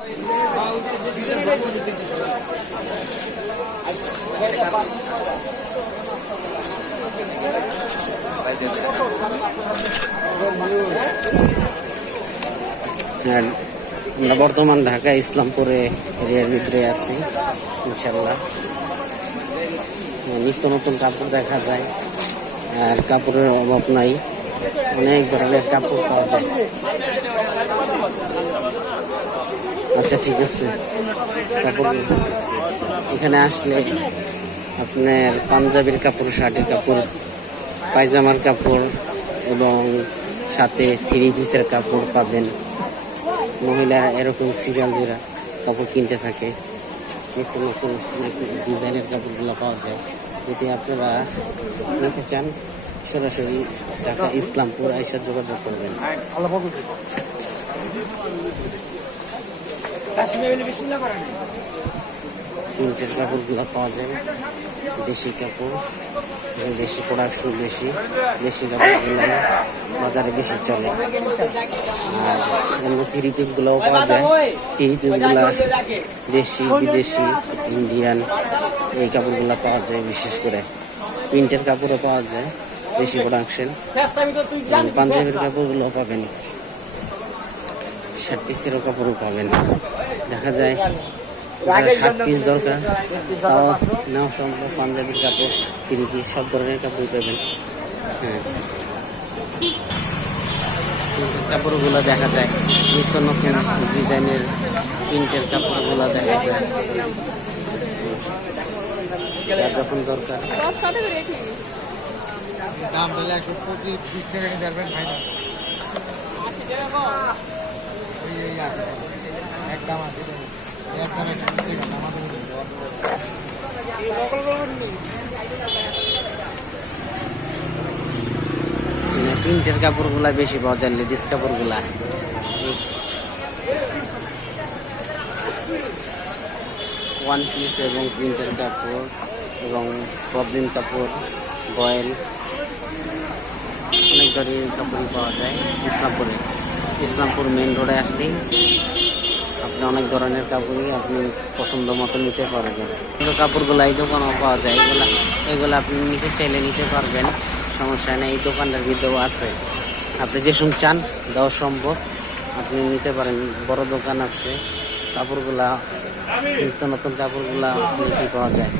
আমরা বর্তমান ঢাকা ইসলামপুরে এরিয়ার ভিতরে আছি। ইনশাল্লাহ নিত্য নতুন কাপড় দেখা যায়, আর কাপড়ের অভাব নাই, অনেক ধরনের কাপড় পাওয়া যায়। আচ্ছা ঠিক আছে, কাপড় এখানে আসলে আপনার পাঞ্জাবির কাপড়, শার্টের কাপড়, পায়জামার কাপড় এবং সাথে থ্রি পিসের কাপড় পাবেন। মহিলারা এরকম সিরিয়াল দিয়ে কাপড় কিনতে থাকে, নিত্য নতুন ডিজাইনের কাপড়গুলো পাওয়া যায়। যদি আপনারা নিতে চান সরাসরি ঢাকা ইসলামপুর আইসা যোগাযোগ করবেন। প্রিন্টের কাপড়গুলো পাওয়া যায়, দেশি কাপড়, দেশি প্রোডাকশন বেশি, দেশি কাপড়গুলো বাজারে বেশি চলে। আর অন্য থ্রি পিসগুলোও পাওয়া যায়। থ্রি পিসগুলা দেশি, বিদেশি, ইন্ডিয়ান এই কাপড়গুলো পাওয়া যায়। বিশেষ করে প্রিন্টের কাপড়ও পাওয়া যায়, দেশি প্রোডাকশন। পাঞ্জাবির কাপড়গুলো পাবেন, শার্ট পিসেরও কাপড়ও পাবেন। দেখা যায় যারা শার্ট পিস দরকার তাও নেওয়া সম্ভব। পাঞ্জাবির কাপড়, থ্রি পিস সব ধরনের কাপড় পাবেন। হ্যাঁ, কাপড়গুলো দেখা যায়, নিত্য নতুন ডিজাইনের প্রিন্টের কাপড়গুলো দেখা যায়। যার যখন দরকার প্রিন্টের কাপড়গুলা বেশি পাওয়া যায়, লেডিস কাপড়গুলা। ওয়ান পিস এবং প্রিন্টের কাপড় এবং প্রবলেম কাপড়, বয়েল, অনেক ধরনের কাপড়ই পাওয়া যায় ইসলামপুরে। ইসলামপুর মেন রোডে আসলেই আপনি অনেক ধরনের কাপড়ই আপনি পছন্দ মতো নিতে পারবেন। কিন্তু কাপড়গুলো এই দোকানেও পাওয়া যায়, এগুলো আপনি নিতে চাইলে নিতে পারবেন, সমস্যা নেই। এই দোকানটার ভিতরেও আছে, আপনি যেসব চান দেওয়া সম্ভব, আপনি নিতে পারেন। বড় দোকান আছে, কাপড়গুলা নিত্য নতুন কাপড়গুলা কি পাওয়া যায়।